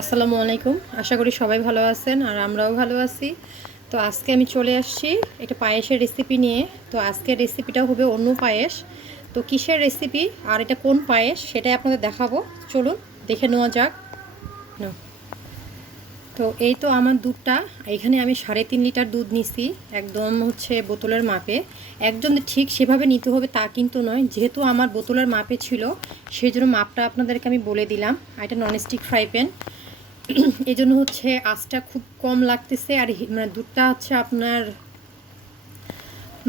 আসসালামু আলাইকুম। আশা করি সবাই ভালো আছেন আর আমরাও ভালো আছি। তো আজকে আমি চলে আসছি একটা পায়েসের রেসিপি নিয়ে। তো আজকের রেসিপিটা হবে অন্য পায়েস। তো কিসের রেসিপি আর এটা কোন পায়েস সেটাই আপনাদের দেখাবো। চলুন, দেখে নেওয়া যাক। তো এই তো আমার দুধটা। এখানে আমি সাড়ে তিন লিটার দুধ নিছি, একদম হচ্ছে বোতলের মাপে। একদম ঠিক সেভাবে নিতে হবে তা কিন্তু নয়। যেহেতু আমার বোতলের মাপে ছিল সেই জন্য মাপটা আপনাদেরকে আমি বলে দিলাম। আর এটা ননস্টিক ফ্রাই প্যান এই জন্য হচ্ছে আঁচটা খুব কম লাগতেছে আর মানে দুধটা হচ্ছে আপনার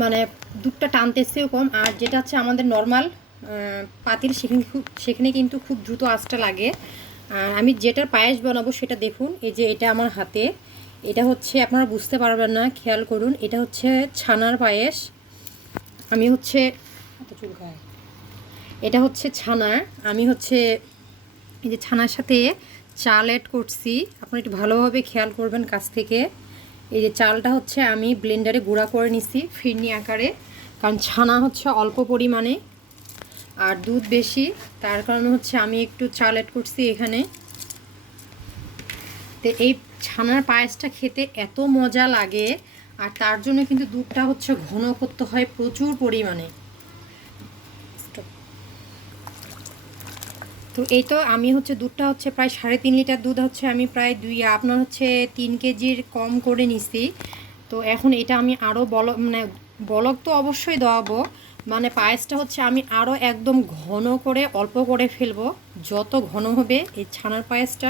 মানে দুধটা টানতেছেও কম। আর যেটা হচ্ছে আমাদের নর্মাল পাতিল, সেখানে খুব সেখানে কিন্তু খুব দ্রুত আঁচটা লাগে। আর আমি যেটার পায়েস বানাবো সেটা দেখুন, এই যে এটা আমার হাতে। এটা হচ্ছে, আপনারা বুঝতে পারবেন না, খেয়াল করুন, এটা হচ্ছে ছানার পায়েস। আমি হচ্ছে এটা হচ্ছে ছানা। আমি হচ্ছে, এই যে ছানার সাথে চাল অ্যাড করছি। আপনি একটু ভালোভাবে খেয়াল করবেন কাছ থেকে। এই যে চালটা হচ্ছে আমি ব্লেন্ডারে গুঁড়া করে নিছি ফিরনি আকারে। কারণ ছানা হচ্ছে অল্প পরিমাণে আর দুধ বেশি। তার কারণে হচ্ছে আমি একটু চাল অ্যাড করছি এখানে। তো এই ছানার পায়েসটা খেতে এত মজা লাগে। আর তার জন্য কিন্তু দুধটা হচ্ছে ঘন করতে হয় প্রচুর পরিমাণে। তো এই তো আমি হচ্ছে দুধটা হচ্ছে প্রায় সাড়ে তিন লিটার দুধ হচ্ছে আমি প্রায় দুই, আপনার হচ্ছে তিন কেজির কম করে নিছি। তো এখন এটা আমি আরও বল মানে বলক তো অবশ্যই দেওয়াবো। মানে পায়েসটা হচ্ছে আমি আরও একদম ঘন করে, অল্প করে ফেলব। যত ঘন হবে এই ছানার পায়েসটা,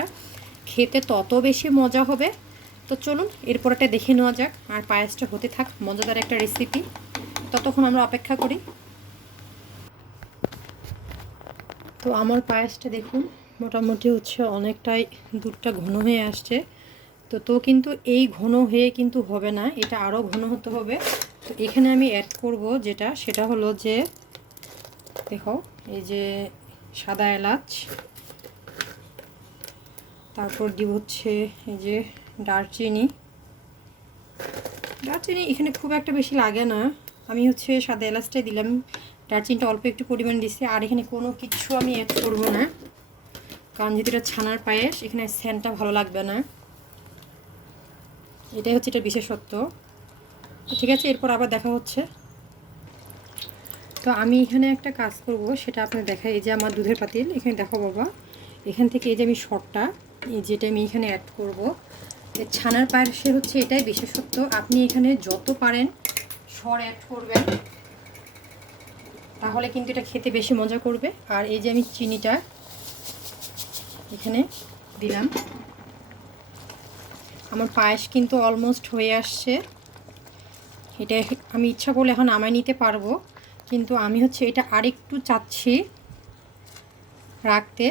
খেতে তত বেশি মজা হবে। তো চলুন, এরপরটা দেখে নেওয়া যাক, আর পায়েসটা হতে থাক, মজাদার একটা রেসিপি ততক্ষণ আমরা অপেক্ষা করি। তো আমার পায়েসটা দেখুন, মোটামুটি হচ্ছে অনেকটাই দুধটা ঘন হয়ে আসছে। তো তো কিন্তু এই ঘন হয়ে কিন্তু হবে না, এটা আরও ঘন হতে হবে। তো এখানে আমি অ্যাড করব যেটা, সেটা হলো যে, দেখো, এই যে সাদা এলাচ, তারপর দিব হচ্ছে এই যে দারচিনি। দারচিনি এখানে খুব একটা বেশি লাগে না। আমি হচ্ছে সাদা এলাচটাই দিলাম। দারচিনিটা অল্প একটু পরিমাণ দিছি। আর এখানে কোনো কিছু আমি অ্যাড করব না। কারণ যেহেতু এটা ছানার পায়েস, এখানে স্যানটা ভালো লাগবে না। এটাই হচ্ছে এটা বিশেষত্ব। তো ঠিক আছে, এরপর আবার দেখা হচ্ছে। তো আমি এখানে একটা কাজ করব, সেটা আপনার দেখাই। এই যে আমার দুধের পাতিল, এখানে দেখো বাবা। এখান থেকে এই যে আমি শর্টটা এই যেটা আমি এখানে অ্যাড করব। ছানার পায়েসে হচ্ছে এটাই বিশেষত্ব। আপনি এখানে যত পারেন, সর অ্যাড করবেন। তাহলে কিন্তু এটা খেতে বেশি মজা করবে। আর এই যে আমি চিনিটা এখানে দিলাম। আমার পায়েস কিন্তু অলমোস্ট হয়ে আসছে। এটা আমি ইচ্ছা করলে এখন আমায় নিতে পারব। কিন্তু আমি হচ্ছে এটা আরেকটু চাচ্ছি রাখতে।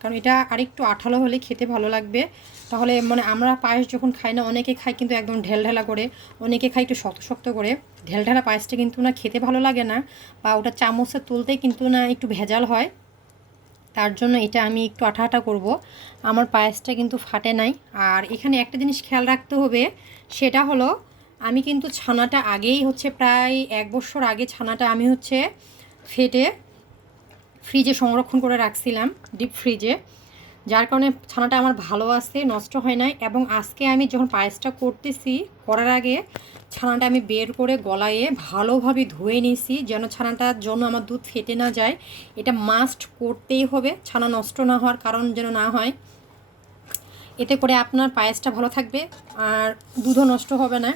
কারণ এটা আরেকটু আঠালো হলে খেতে ভালো লাগবে। তাহলে মানে আমরা পায়েস যখন খাই না, অনেকে খাই কিন্তু একদম ঢেলঢেলা করে, অনেকে খাই একটু শক্ত শক্ত করে। ঢেলঢেলা পায়েসটা কিন্তু না খেতে ভালো লাগে না বা ওটা চামচে তুলতে কিন্তু না একটু ভেজাল হয়। তার জন্য এটা আমি একটু আঠা আঠা করব। আমার পায়েসটা কিন্তু ফাটে নাই। আর এখানে একটা জিনিস খেয়াল রাখতে হবে, সেটা হলো আমি কিন্তু ছানাটা আগেই হচ্ছে প্রায় এক বছর আগে ছানাটা আমি হচ্ছে ফেটে ফ্রিজে সংরক্ষণ করে রাখছিলাম, ডিপ ফ্রিজে। যার কারণে ছানাটা আমার ভালো আছে নষ্ট হয় নাই এবং আজকে আমি যখন পায়েসটা করতেছি, করার আগে ছানাটা আমি বের করে গলায়ে ভালোভাবে ধুয়ে নিয়েছি, যেন ছানাটার জন্য আমার দুধ ফেটে না যায়। এটা মাস্ট করতেই হবে, ছানা নষ্ট না হওয়ার কারণ যেন না হয়। এতে করে আপনার পায়েসটা ভালো থাকবে, আর দুধও নষ্ট হবে না।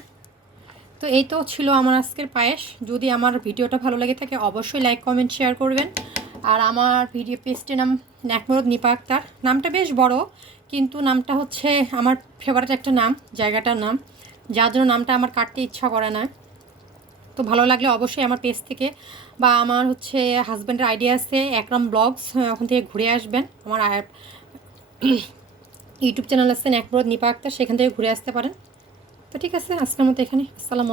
তো এই তো ছিল আমার আজকের পায়েস। যদি আমার ভিডিওটা ভালো লাগে থাকে, অবশ্যই লাইক কমেন্ট শেয়ার করবেন। আর আমার ভিডিও পেজটির নাম ন্যাকমরদ নিপা আক্তার। নামটা বেশ বড়, কিন্তু নামটা হচ্ছে আমার ফেভারিট একটা নাম, জায়গাটার নাম। যার জন্য নামটা আমার কাটতে ইচ্ছা করে না। তো ভালো লাগলে অবশ্যই আমার পেজ থেকে বা আমার হচ্ছে হাজব্যান্ডের আইডিয়া আছে, একরাম ব্লগস ওখান থেকে ঘুরে আসবেন। আমার ইউটিউব চ্যানেল আছে একব্রত নিপা আক্তার, সেখান থেকে ঘুরে আসতে পারেন। তো ঠিক আছে, আজকের মতো এখানে আসসালামু